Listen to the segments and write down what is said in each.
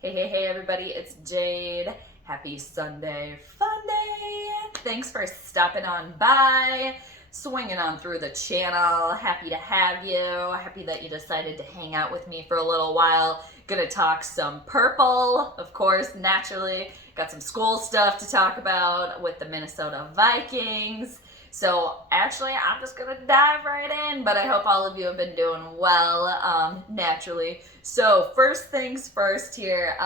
Hey, everybody, it's Jade. Happy Sunday Fun Day. Thanks for stopping on by, swinging on through the channel. Happy to have you. Happy that you decided to hang out with me for a little while. Gonna talk some purple, of course, naturally. Got some school stuff to talk about with the Minnesota Vikings. So actually, I'm just gonna dive right in, but I hope all of you have been doing well, naturally. So first things first here,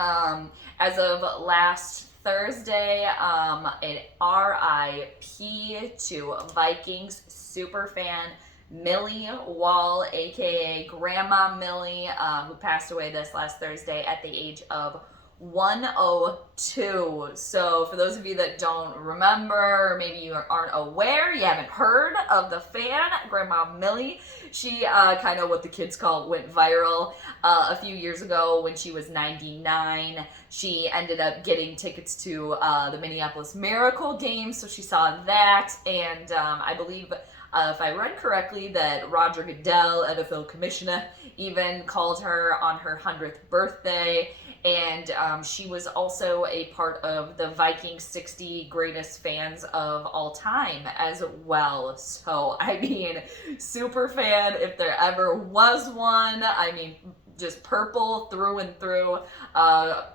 as of last Thursday, an RIP to Vikings superfan Millie Wall, aka Grandma Millie, who passed away this last Thursday at the age of 102. So for those of you that don't remember, or maybe you aren't aware, you haven't heard of the fan, Grandma Millie, she kind of what the kids call went viral a few years ago when she was 99. She ended up getting tickets to the Minneapolis Miracle game, so she saw that, and I believe if I read correctly, that Roger Goodell, NFL commissioner, even called her on her 100th birthday. And she was also a part of the Vikings 60 greatest fans of all time as well. So, I mean, super fan if there ever was one. I mean, just purple through and through.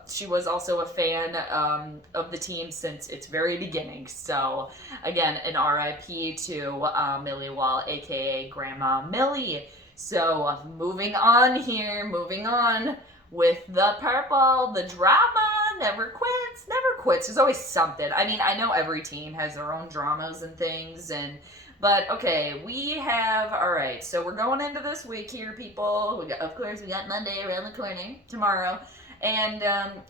She was also a fan of the team since its very beginning. So, again, an RIP to Millie Wall, aka Grandma Millie. So, moving on with the purple, the drama never quits. There's always something. I mean, I know every team has their own dramas and things, but okay, all right, so we're going into this week here, people. Of course, we got Monday around the corner, tomorrow. And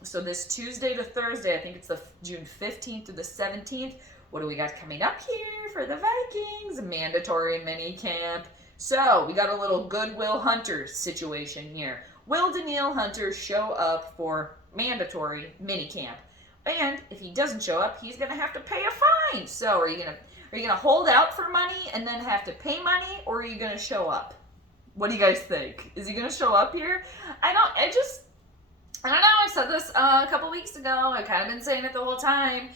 so this Tuesday to Thursday, I think it's the June 15th to the 17th, what do we got coming up here for the Vikings? Mandatory mini camp. So, we got a little Goodwill Hunter situation here. Will Danielle Hunter show up for mandatory minicamp? And if he doesn't show up, he's going to have to pay a fine. So are you going to hold out for money and then have to pay money, or are you going to show up? What do you guys think? Is he going to show up here? I don't know. I said this a couple weeks ago. I've kind of been saying it the whole time.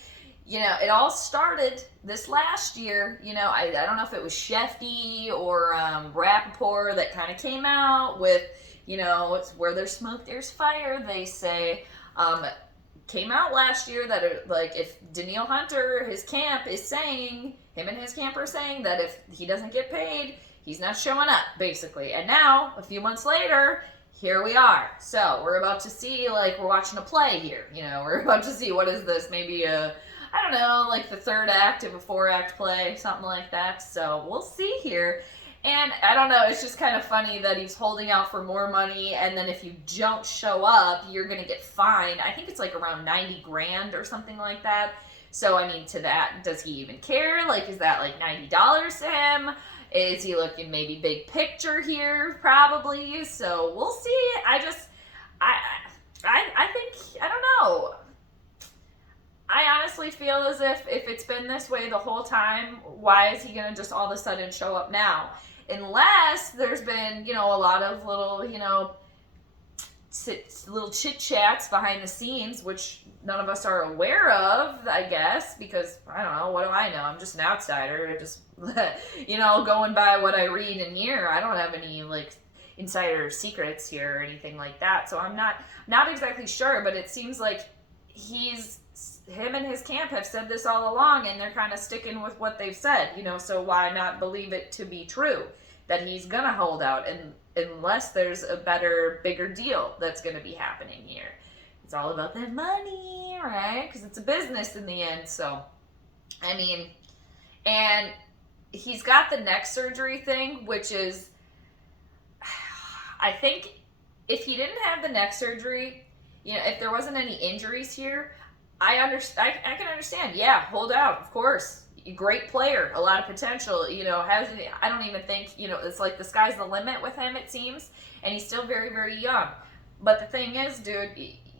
You know, it all started this last year. You know, I don't know if it was Shefty or Rappaport that kind of came out with, you know, it's where there's smoke, there's fire, they say. Came out last year that, if Danielle Hunter, his camp is saying, him and his camp are saying that if he doesn't get paid, he's not showing up, basically. And now, a few months later, here we are. So, we're about to see, we're watching a play here. You know, we're about to see, what is this, maybe I don't know, the third act of a 4-act play, something like that. So, we'll see here. And I don't know, it's just kind of funny that he's holding out for more money, and then if you don't show up, you're going to get fined. I think it's around 90 grand or something like that. So, I mean, to that, does he even care? is that $90 to him? Is he looking maybe big picture here? Probably. So, we'll see. I think, I don't know. I honestly feel as if it's been this way the whole time, why is he going to just all of a sudden show up now? Unless there's been, a lot of little, little chit-chats behind the scenes, which none of us are aware of, I guess, because, I don't know, what do I know? I'm just an outsider, just, going by what I read and hear. I don't have any, insider secrets here or anything like that, so I'm not exactly sure, but it seems like him and his camp have said this all along, and they're kind of sticking with what they've said, so why not believe it to be true, that he's going to hold out, and unless there's a better, bigger deal that's going to be happening here. It's all about that money, right? Because it's a business in the end, so, I mean, and he's got the neck surgery thing, which is, I think if he didn't have the neck surgery, if there wasn't any injuries here, I can understand. Yeah, hold out, of course. Great player, a lot of potential. I don't even think, it's the sky's the limit with him, it seems, and he's still very, very young. But the thing is, dude,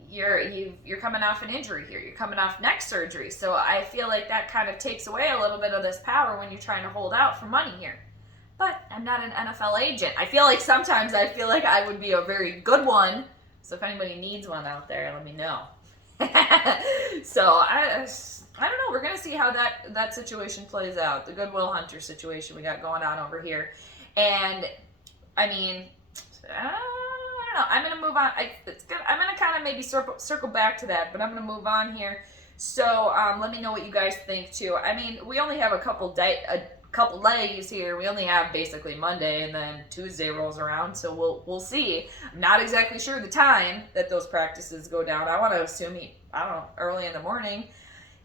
you're coming off an injury here. You're coming off neck surgery, so I feel like that kind of takes away a little bit of this power when you're trying to hold out for money here. But I'm not an NFL agent. I feel like sometimes I would be a very good one So if anybody needs one out there, let me know. So I don't know. We're gonna see how that situation plays out. The Goodwill Hunter situation we got going on over here, and I mean, I don't know. I'm gonna move on. I'm gonna kind of maybe circle back to that, but I'm gonna move on here. So let me know what you guys think too. I mean, we only have a couple days here. We only have basically Monday, and then Tuesday rolls around, so we'll see. I'm not exactly sure the time that those practices go down. I want to assume early in the morning.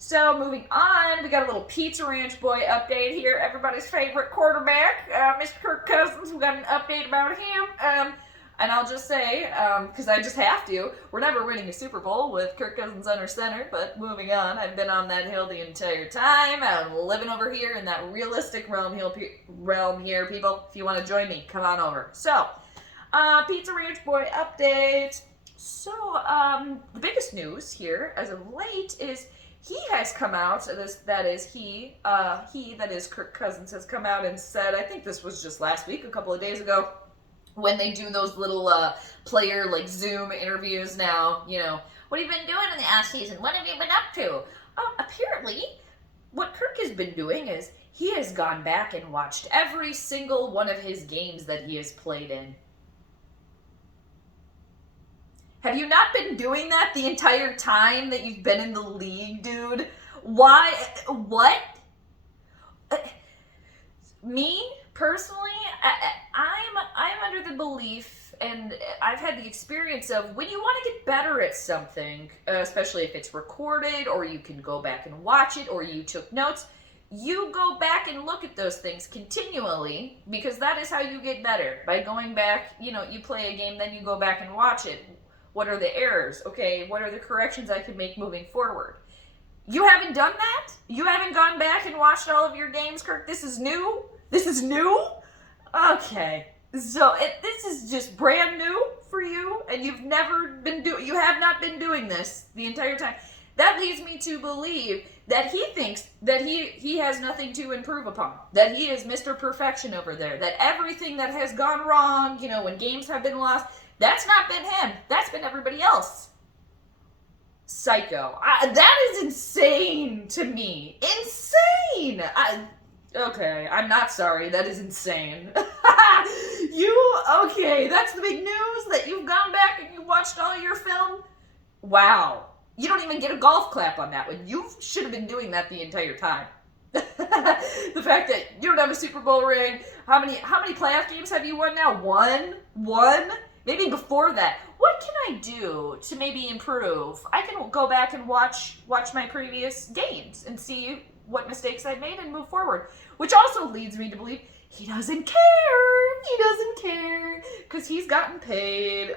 So moving on, we got a little Pizza Ranch boy update here. Everybody's favorite quarterback, Mr. Kirk Cousins. We got an update about him. And I'll just say, because I just have to, we're never winning a Super Bowl with Kirk Cousins under center, but moving on, I've been on that hill the entire time. I'm living over here in that realistic realm here, people. If you want to join me, come on over. So, Pizza Ranch Boy update. So, the biggest news here, as of late, is he has come out, that is Kirk Cousins, has come out and said, I think this was just last week, a couple of days ago, when they do those little player like Zoom interviews now, what have you been doing in the off season? What have you been up to? Apparently, what Kirk has been doing is he has gone back and watched every single one of his games that he has played in. Have you not been doing that the entire time that you've been in the league, dude? Why? What? Me? Personally, I'm under the belief, and I've had the experience of when you want to get better at something, especially if it's recorded, or you can go back and watch it, or you took notes, you go back and look at those things continually, because that is how you get better. By going back, you play a game, then you go back and watch it. What are the errors? Okay, what are the corrections I can make moving forward? You haven't done that? You haven't gone back and watched all of your games, Kirk? This is new? This is new? Okay. So this is just brand new for you, and you have not been doing this the entire time. That leads me to believe that he thinks that he has nothing to improve upon. That he is Mr. Perfection over there. That everything that has gone wrong, when games have been lost, that's not been him. That's been everybody else. Psycho. That is insane to me. Insane! Okay, I'm not sorry. That is insane. Okay, that's the big news, that you've gone back and you watched all your film? Wow. You don't even get a golf clap on that one. You should have been doing that the entire time. The fact that you don't have a Super Bowl ring. How many playoff games have you won now? One? Maybe before that. What can I do to maybe improve? I can go back and watch my previous games and see what mistakes I made and move forward. Which also leads me to believe he doesn't care. He doesn't care. Because he's gotten paid.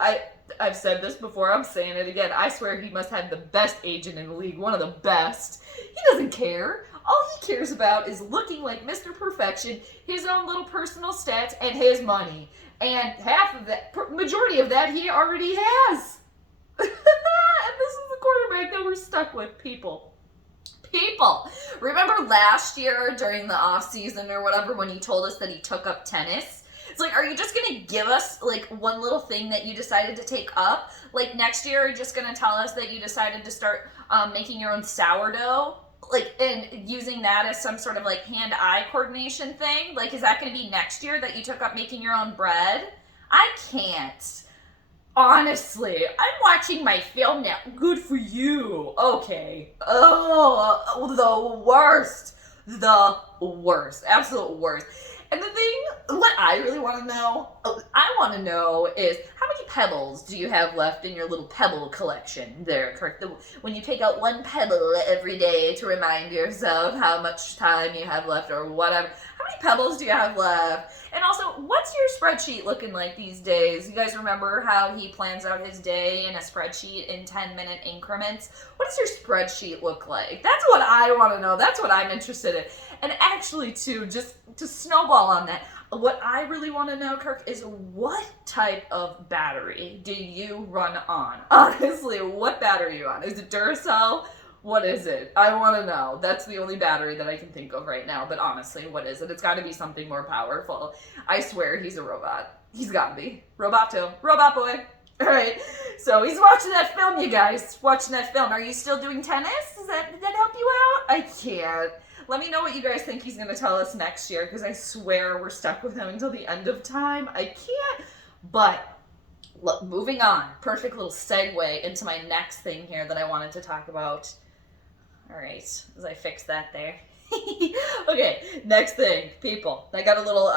I've said this before. I'm saying it again. I swear he must have the best agent in the league. One of the best. He doesn't care. All he cares about is looking like Mr. Perfection, his own little personal stats, and his money. And half of that, majority of that, he already has. And this is the quarterback that we're stuck with, people. Remember last year during the off season or whatever when he told us that he took up tennis? It's like, are you just going to give us like one little thing that you decided to take up? Like next year, are you just going to tell us that you decided to start making your own sourdough? Like, and using that as some sort of like hand-eye coordination thing? Like, is that going to be next year that you took up making your own bread? I can't. Honestly, I'm watching my film now. Good for you. Okay. Oh, the worst. The worst. Absolute worst. And the thing, what I really want to know, is how many pebbles do you have left in your little pebble collection there, Kirk? When you take out one pebble every day to remind yourself how much time you have left or whatever. How many pebbles do you have left? And also, what's your spreadsheet looking like these days? You guys remember how he plans out his day in a spreadsheet in 10-minute increments? What does your spreadsheet look like? That's what I want to know. That's what I'm interested in. And actually, too, just to snowball on that, what I really want to know, Kirk, is what type of battery do you run on? Honestly, what battery are you on? Is it Duracell? What is it? I want to know. That's the only battery that I can think of right now. But honestly, what is it? It's got to be something more powerful. I swear he's a robot. He's got to be. Roboto. Robot boy. All right. So he's watching that film, you guys. Watching that film. Are you still doing tennis? Did that help you out? I can't. Let me know what you guys think he's going to tell us next year, because I swear we're stuck with him until the end of time. I can't. But look, moving on. Perfect little segue into my next thing here that I wanted to talk about. All right. As I fix that there. Okay. Next thing, people. I got a little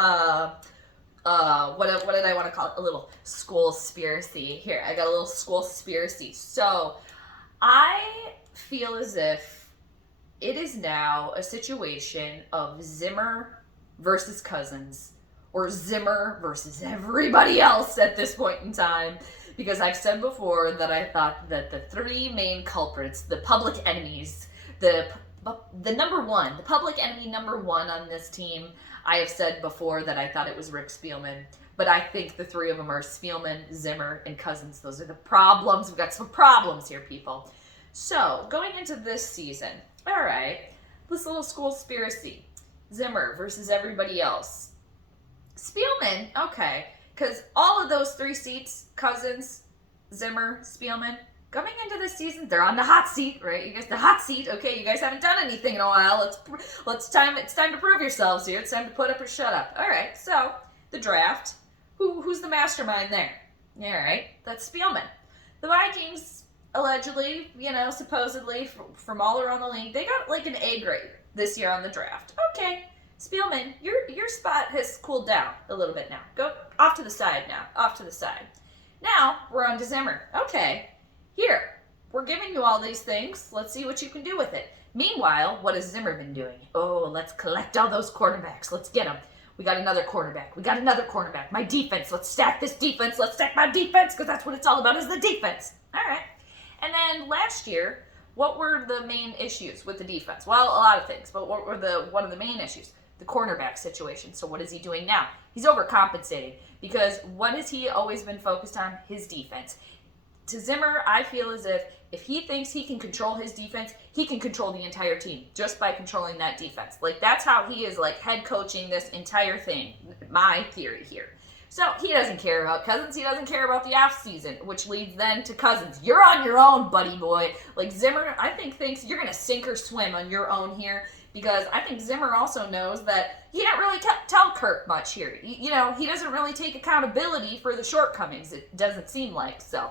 what did I want to call it? A little Skol-Spiracy. Here, I got a little Skol-Spiracy. So, I feel as if it is now a situation of Zimmer versus Cousins, or Zimmer versus everybody else at this point in time, because I've said before that I thought that the three main culprits, the public enemies, the public enemy number one on this team, I have said before that I thought it was Rick Spielman, but I think the three of them are Spielman, Zimmer, and Cousins. Those are the problems. We've got some problems here, people. So, going into this season, all right, this little Skol-Spiracy, Zimmer versus everybody else. Spielman, okay, because all of those three seats, Cousins, Zimmer, Spielman, coming into this season, they're on the hot seat, right? You guys, the hot seat. Okay, you guys haven't done anything in a while. It's time to prove yourselves here. It's time to put up or shut up. All right. So the draft. Who's the mastermind there? All right, that's Spielman. The Vikings, allegedly, supposedly from all around the league, they got like an A grade this year on the draft. Okay, Spielman, your spot has cooled down a little bit now. Go off to the side now. Off to the side. Now we're on to Zimmer. Okay. Here, we're giving you all these things. Let's see what you can do with it. Meanwhile, what has Zimmer been doing? Oh, let's collect all those quarterbacks. Let's get them. We got another quarterback. We got another cornerback. My defense. Let's stack this defense. Let's stack my defense, because that's what it's all about, is the defense. All right. And then last year, what were the main issues with the defense? Well, a lot of things, but what were one of the main issues? The cornerback situation. So what is he doing now? He's overcompensating, because what has he always been focused on? His defense. To Zimmer, I feel as if he thinks he can control his defense, he can control the entire team just by controlling that defense. Like, that's how he is, like, head coaching this entire thing. My theory here. So, he doesn't care about Cousins. He doesn't care about the offseason, which leads then to Cousins. You're on your own, buddy boy. Like, Zimmer, I think, thinks you're going to sink or swim on your own here, because I think Zimmer also knows that he didn't really tell Kirk much here. He doesn't really take accountability for the shortcomings, it doesn't seem like, so.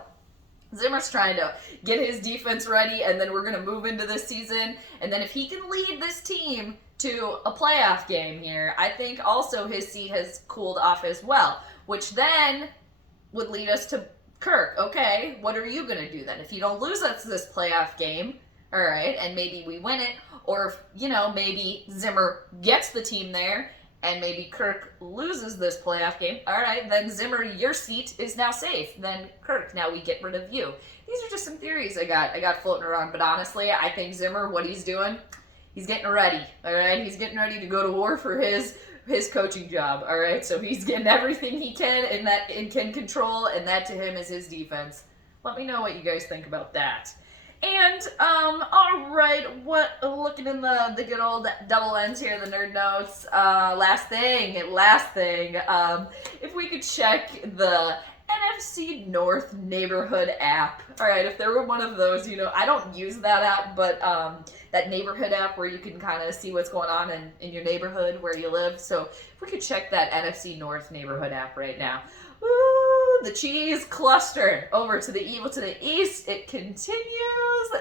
Zimmer's trying to get his defense ready, and then we're going to move into this season. And then if he can lead this team to a playoff game here, I think also his seat has cooled off as well, which then would lead us to Kirk. Okay, what are you going to do then? If you don't lose us this playoff game, all right, and maybe we win it, or if, maybe Zimmer gets the team there, and maybe Kirk loses this playoff game, all right, then Zimmer, your seat is now safe. Then Kirk, now we get rid of you. These are just some theories I got floating around, but honestly, I think Zimmer, what he's doing, he's getting ready, all right? He's getting ready to go to war for his coaching job, all right? So he's getting everything he can and can control, and that to him is his defense. Let me know what you guys think about that. And, all right, looking in the good old double ends here, the nerd notes, last thing, if we could check the NFC North neighborhood app. All right, if there were one of those, I don't use that app, but that neighborhood app where you can kind of see what's going on in your neighborhood where you live. So if we could check that NFC North neighborhood app right now. Woo, the cheese cluster over to the east. It continues.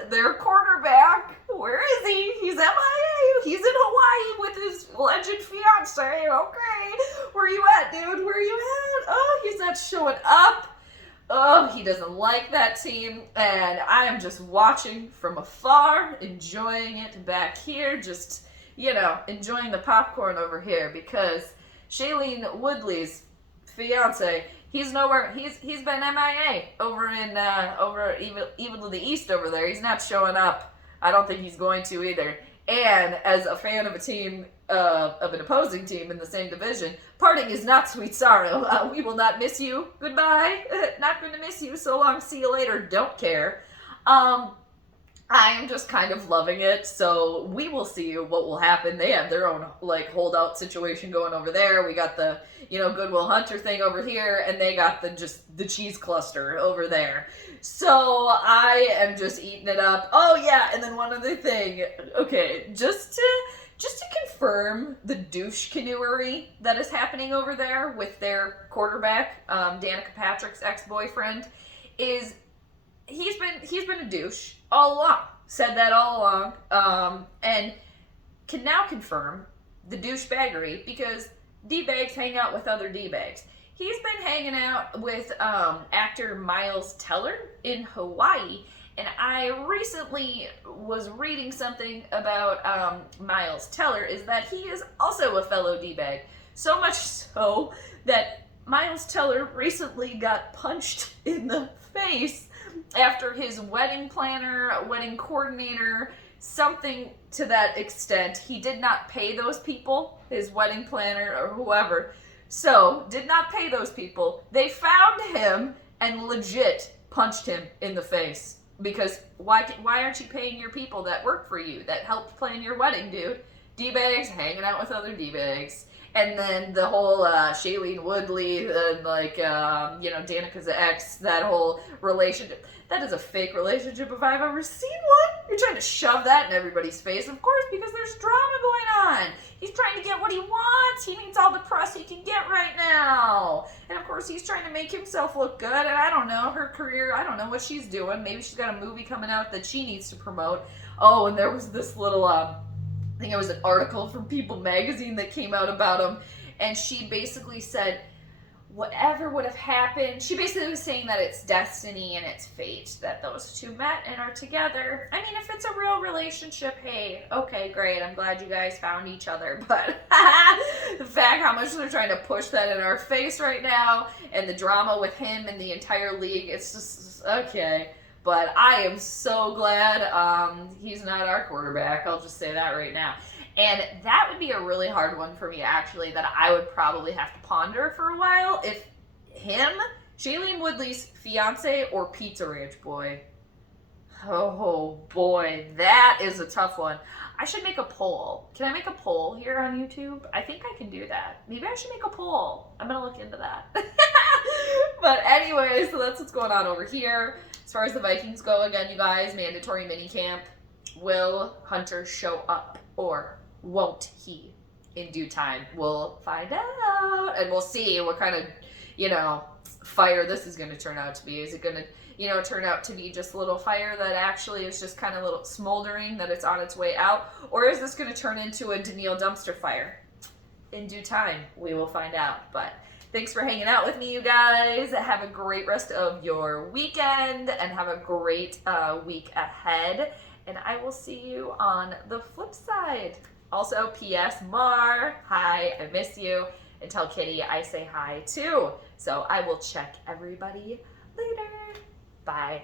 Their quarterback, where is he? He's MIA. He's in Hawaii with his legend fiance. Okay, where you at, dude? Where you at? Oh, he's not showing up. Oh, he doesn't like that team, and I am just watching from afar, enjoying it back here, just, enjoying the popcorn over here, because Shailene Woodley's fiance, he's nowhere. He's been MIA over even to the east over there. He's not showing up. I don't think he's going to either. And as a fan of a team of an opposing team in the same division, parting is not sweet sorrow. We will not miss you. Goodbye. Not going to miss you. So long. See you later. Don't care. I am just kind of loving it, so we will see what will happen. They have their own like holdout situation going over there. We got the Goodwill Hunter thing over here, and they got the cheese cluster over there. So I am just eating it up. Oh yeah, and then one other thing. Okay, just to confirm the douche canoery that is happening over there with their quarterback, Danica Patrick's ex-boyfriend, is he's been a douche all along. Said that all along, and can now confirm the douchebaggery because D-bags hang out with other D-bags. He's been hanging out with actor Miles Teller in Hawaii, and I recently was reading something about Miles Teller is that he is also a fellow D-bag. So much so that Miles Teller recently got punched in the face after his wedding planner, wedding coordinator, something to that extent. He did not pay those people, his wedding planner or whoever. So, did not pay those people. They found him and legit punched him in the face. Because why aren't you paying your people that work for you, that helped plan your wedding, dude? D-bags hanging out with other D-bags. And then the whole Shailene Woodley, Danica's ex, that whole relationship. That is a fake relationship if I've ever seen one. You're trying to shove that in everybody's face, of course, because there's drama going on. He's trying to get what he wants. He needs all the press he can get right now. And of course, he's trying to make himself look good. And I don't know, her career, I don't know what she's doing. Maybe she's got a movie coming out that she needs to promote. Oh, and there was this little I think it was an article from People magazine that came out about him, and she basically said whatever would have happened, she basically was saying that it's destiny and it's fate that those two met and are together. I mean, if it's a real relationship, hey, okay, great, I'm glad you guys found each other, but the fact how much they're trying to push that in our face right now, and the drama with him and the entire league, it's just, okay. But I am so glad he's not our quarterback. I'll just say that right now. And that would be a really hard one for me, actually, that I would probably have to ponder for a while. If him, Shailene Woodley's fiance, or Pizza Ranch Boy. Oh, boy. That is a tough one. I should make a poll. Can I make a poll here on YouTube? I think I can do that. Maybe I should make a poll. I'm going to look into that. But anyway, so that's what's going on over here. As far as the Vikings go, again, you guys, mandatory minicamp. Will Hunter show up or won't he in due time? We'll find out, and we'll see what kind of, fire this is going to turn out to be. Is it going to, turn out to be just a little fire that actually is just kind of a little smoldering, that it's on its way out? Or is this going to turn into a Danielle dumpster fire? In due time, we will find out. But thanks for hanging out with me, you guys. Have a great rest of your weekend, and have a great week ahead. And I will see you on the flip side. Also, P.S. Mar, hi, I miss you. And tell Kitty I say hi too. So I will check everybody later. Bye.